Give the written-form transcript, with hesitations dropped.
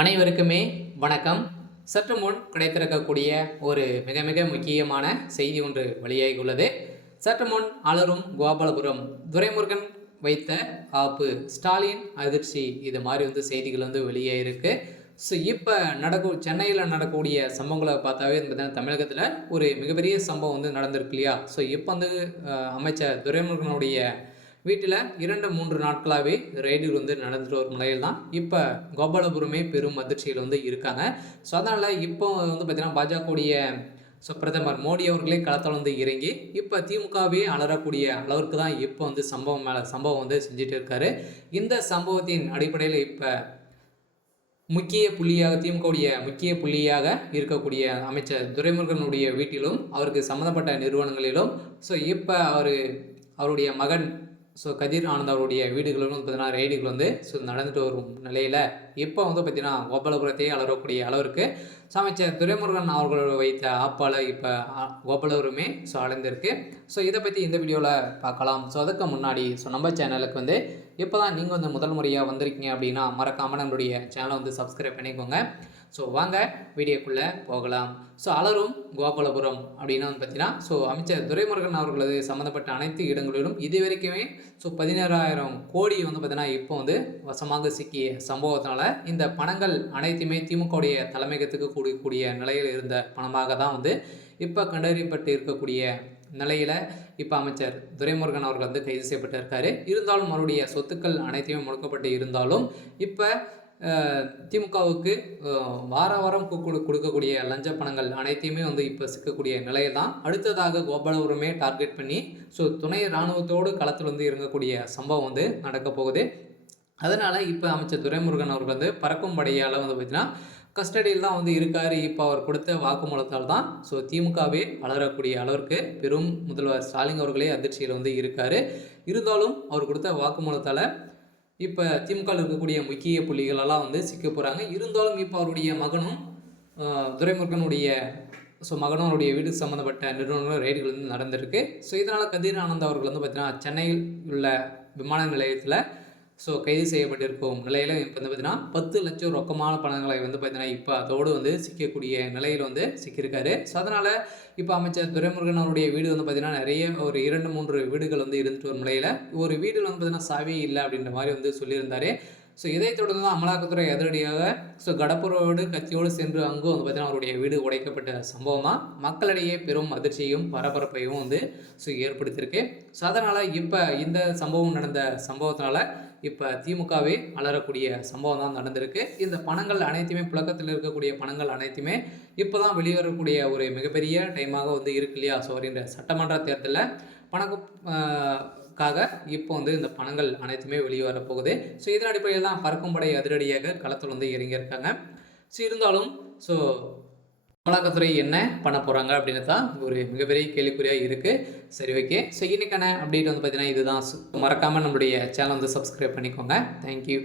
அனைவருக்குமே வணக்கம். சற்று முன் கிடைத்திருக்கக்கூடிய ஒரு மிக மிக முக்கியமான செய்தி ஒன்று வெளியாகியுள்ளது. சற்று முன் அலரும் கோபாலபுரம் துரைமுருகன் வைத்த ஆப்பு, ஸ்டாலின் அதிர்ச்சி, இது மாதிரி செய்திகள் வெளியாயிருக்கு. ஸோ இப்போ சென்னையில் நடக்கக்கூடிய சம்பவங்களை பார்த்தாவே பார்த்தீங்கன்னா தமிழகத்தில் ஒரு மிகப்பெரிய சம்பவம் நடந்திருக்கு இல்லையா? ஸோ இப்போ அமைச்சர் துரைமுருகனுடைய வீட்டில் 2-3 நாட்களாகவே ரைடுகள் நடந்துட்டு வரும் நிலையில் தான் இப்போ கோபாலபுரமே பெரும் அதிர்ச்சியில் இருக்காங்க. ஸோ அதனால் இப்போ பார்த்திங்கன்னா பாஜகவுடைய பிரதமர் மோடி அவர்களே களத்தில் இறங்கி இப்போ திமுகவே அலறக்கூடிய அளவிற்கு தான் இப்போ சம்பவம் மேலே சம்பவம் செஞ்சுட்டு இருக்காரு. இந்த சம்பவத்தின் அடிப்படையில் இப்போ திமுகவுடைய முக்கிய புள்ளியாக இருக்கக்கூடிய அமைச்சர் துரைமுருகனுடைய வீட்டிலும் அவருக்கு சம்மந்தப்பட்ட நிறுவனங்களிலும் ஸோ இப்போ அவருடைய மகன் கதிர் ஆனந்த் அவருடைய வீடுகளிலும் பார்த்தீங்கன்னா ரைடுகள் நடந்துட்டு வரும் நிலையில் இப்போ பார்த்தீங்கன்னா கோபாலபுரத்தையே அலறக்கூடிய அளவிற்கு அமைச்சர் துரைமுருகன் அவர்கள் வைத்த ஆப்பால் இப்போ கோபாலபுரமே அடைந்திருக்கு. இதை பற்றி இந்த வீடியோவில் பார்க்கலாம். அதுக்கு முன்னாடி நம்ம சேனலுக்கு இப்போ தான் நீங்கள் முதல் முறையாக வந்திருக்கீங்க அப்படின்னா மறக்காமல் நம்மளுடைய சேனலை சப்ஸ்கிரைப் பண்ணிக்கோங்க. வாங்க வீடியோக்குள்ளே போகலாம். அலரும் கோபாலபுரம் அப்படின்னா பார்த்தீங்கன்னா அமைச்சர் துரைமுருகன் அவர்களது சம்மந்தப்பட்ட அனைத்து இடங்களிலும் இது வரைக்குமே 17,000 கோடி பார்த்தீங்கன்னா இப்போ வசமாக சிக்கிய சம்பவத்தினால இந்த பணங்கள் அனைத்துமே திமுகவுடைய தலைமையகத்துக்கு கூடிய நிலையில் இருந்த பணமாக தான் இப்போ கண்டறியப்பட்டு இருக்கக்கூடிய நிலையில் இப்போ அமைச்சர் துரைமுருகன் அவர்கள் கைது செய்யப்பட்டு இருக்காரு. இருந்தாலும் அவருடைய சொத்துக்கள் அனைத்தையுமே முடக்கப்பட்டு இருந்தாலும் இப்போ திமுகவுக்கு வாரம் கொடுக்கக்கூடிய லஞ்ச பணங்கள் அனைத்தையுமே இப்போ சிக்கக்கூடிய நிலையில் தான் அடுத்ததாக கோபாலபுரமே டார்கெட் பண்ணி துணை இராணுவத்தோடு களத்தில் இறங்கக்கூடிய சம்பவம் நடக்க போகுது. அதனால் இப்போ அமைச்சர் துரைமுருகன் அவர்கள் பறக்கும் படையால் பார்த்திங்கன்னா கஸ்டடியில் தான் இருக்கார். இப்போ அவர் கொடுத்த வாக்குமூலத்தால் தான் திமுகவே வளரக்கூடிய அளவிற்கு பெரும் முதல்வர் ஸ்டாலின் அவர்களே அதிர்ச்சியில் இருக்கார். இருந்தாலும் அவர் கொடுத்த வாக்குமூலத்தால் இப்போ திமுகவில் இருக்கக்கூடிய முக்கிய புள்ளிகளெல்லாம் சிக்க போகிறாங்க. இருந்தாலும் இப்போ அவருடைய மகனும் துரைமுருகனுடைய மகனும் அவருடைய வீட்டுக்கு சம்மந்தப்பட்ட நிறுவனங்கள் ரைடுகள் நடந்திருக்கு. இதனால் கதிர் ஆனந்த் அவர்கள் பார்த்திங்கன்னா சென்னையில் உள்ள விமான நிலையத்தில் கைது செய்யப்பட்டிருக்கும் நிலையில் இப்போ பார்த்திங்கன்னா 10 லட்சம் ரொக்கமான பணங்களை பார்த்திங்கன்னா இப்போ அதோடு சிக்கக்கூடிய நிலையில் சிக்கியிருக்காரு. அதனால் இப்போ அமைச்சர் துரைமுருகன் அவருடைய வீடு பார்த்திங்கன்னா நிறைய ஒரு 2-3 வீடுகள் இருந்துட்டு வரும் நிலையில் ஒரு வீடில் பார்த்திங்கன்னா சாவி இல்லை அப்படின்ற மாதிரி சொல்லியிருந்தார். இதைத் தொடர்ந்து தான் அமலாக்கத்துறை அதிரடியாக கடப்புரோடு கத்தியோடு சென்று அங்கும் பார்த்திங்கன்னா அவருடைய வீடு உடைக்கப்பட்ட சம்பவமாக மக்களிடையே பெரும் அதிர்ச்சியும் பரபரப்பையும் ஏற்படுத்தியிருக்கு. அதனால் இப்போ இந்த சம்பவம் நடந்த சம்பவத்தினால இப்போ திமுகவே அலறக்கூடிய சம்பவம் தான் நடந்திருக்கு. இந்த பணங்கள் அனைத்துமே புழக்கத்தில் இருக்கக்கூடிய பணங்கள் அனைத்துமே இப்போ தான் வெளிவரக்கூடிய ஒரு மிகப்பெரிய டைமாக இருக்கு இல்லையா? இந்த சட்டமன்ற தேர்தலில் பணக்காக இப்போ இந்த பணங்கள் அனைத்துமே வெளியே வரப்போகுது. இதன் அடிப்படையில் தான் பறக்கும் படை அதிரடியாக களத்தில் இறங்கியிருக்காங்க. இருந்தாலும் அமலாக்கத்துறை என்ன பண்ண போகிறாங்க அப்படின்னு தான் ஒரு மிகப்பெரிய கேள்விக்குறியாக இருக்குது. சரி, ஓகே. இன்னைக்கான அப்டேட் பார்த்தீங்கன்னா இதுதான். மறக்காமல் நம்மளுடைய சேனல் சப்ஸ்கிரைப் பண்ணிக்கோங்க. தேங்க்யூ.